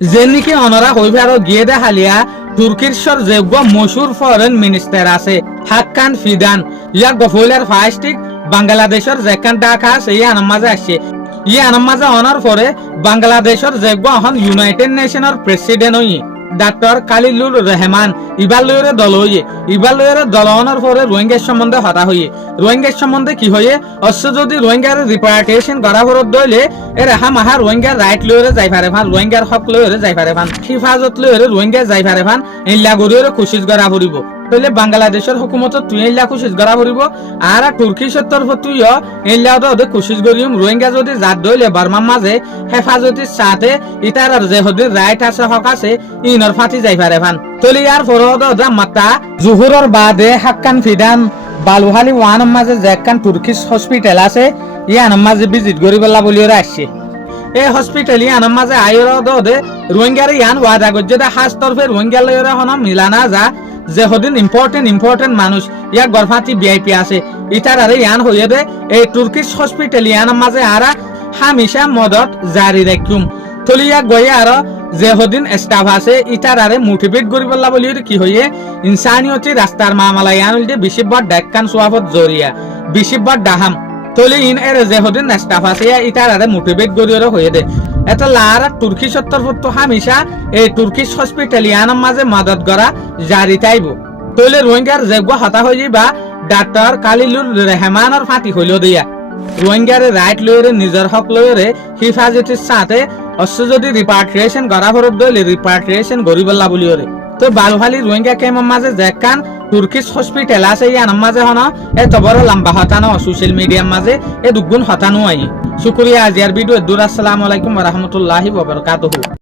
যে নাকি অনরা হইবে আরো গিয়ে দে হালিয়া তুর্কির সর যোগ্য মশুর ফরেন মিনিস্টার আছে হাক্কান ফিদান ইয়া গফইলার ফাস্টিক বাংলাদেশের যেখান ঢাকা আছে ইয়া নামাজে আসছে ইয়া নামাজে অনার পরে বাংলাদেশের যোগ্য এখন ইউনাইটেড নেশনের প্রেসিডেন্ট হই ডাক্তার কালিলুর রহমান ইবালয়ের দল হইয়ে ইবালয়ের দল হওয়ার পরে রোহিঙ্গার সম্বন্ধে হতা হইয়ে রোহিঙ্গার সম্বন্ধে কি হইয়ে অবশ্য যদি রোহিঙ্গার রিপার্টেশন করা ফরত দইলে এর হামাহা রোহিঙ্গার রাইট লইরে যাই পারে ফান রোহিঙ্গার হক লইরে যাই পারে ফান হিফাজত লইরে রোহিঙ্গা যাই পারে ফান ইল্লা গরিয়রে কোশিশ করা পড়িব তাহলে বাংলাদেশের হুকুমত তুই ইল্লা কোশিশ করা পড়িব আর তুর্কিশের তরফ তুইও ইল্লা ওদের কোশিশ করিম রোহিঙ্গা যদি জাত দইলে বার্মার মাঝে হেফাজতির সাথে ইতার যে হদির রাইট আছে হক আছে ইনর ফাটি যাই পারে ফান তলি আর ফরদ ওদা মাতা জুহুরর বাদে হাক্কান ফিদান বালুহালি ওয়ান মাঝে যেখান তুর্কিশ হসপিটাল আছে ইয়ান মাঝে ভিজিট করিবলা বলি ওরা আসছে এই হসপিটাল ইয়ান মাঝে আইর দে রোহিঙ্গার ইয়ান ওয়াদা করছে দা হাস তরফে রোহিঙ্গা লইরা হন মিলানা যা যে হদিন ইম্পর্টেন্ট মানুষ ইয়াক গরফাতি ভিআইপি আছে ইতার আরে ইয়ান হইয়ে দে এই তুর্কিশ হসপিটাল ইয়ান মাঝে আরা হামেশা মদত জারি রাখুম তলিয়া গয়ে আর যে হদিন স্টাফ আছে ইটার আরে মোটিভেট করিবলা বলি কি হইয়ে ইনসানিয়তি রাস্তার মামলা ইয়ান হইতে বিশিববার ডেক্কান সোয়াবত জরিয়া বিশিববার ডাহাম তলি ইন এর যে হদিন স্টাফ আছে ইটার আরে মোটিভেট করিয়র হইয়ে দে এটা লারা তুর্কি সত্তর ফুট হামেশা এই তুর্কিশ হসপিটাল ইয়ান মাঝে মদত করা জারি তাইব তলে রোহিঙ্গার যেগুয়া হতা হয়ে বা ডাক্তার কালিলুর রহমানের ফাঁতি হইল দিয়া রোহিঙ্গারে রাইট লইরে নিজের হক লইরে হিফাজতির সাথে অবশ্য যদি রিপার্ট্রিয়েশন করা ফরত দইলে রিপার্ট্রিয়েশন গরিবল্লা বলিওরে তো বালুহালি রোহিঙ্গা কেমন মাঝে যেখান তুর্কিশ হসপিটাল আছে ইয়ান মাঝে হন এত বড় লম্বা হতানো সোশ্যাল মিডিয়ার মাঝে এ দুগুণ হতানো আই শুক্রিয়া আজিয়ার ভিডিও দূর আসসালামু আলাইকুম ওয়া রাহমাতুল্লাহি ওয়া বারাকাতুহু।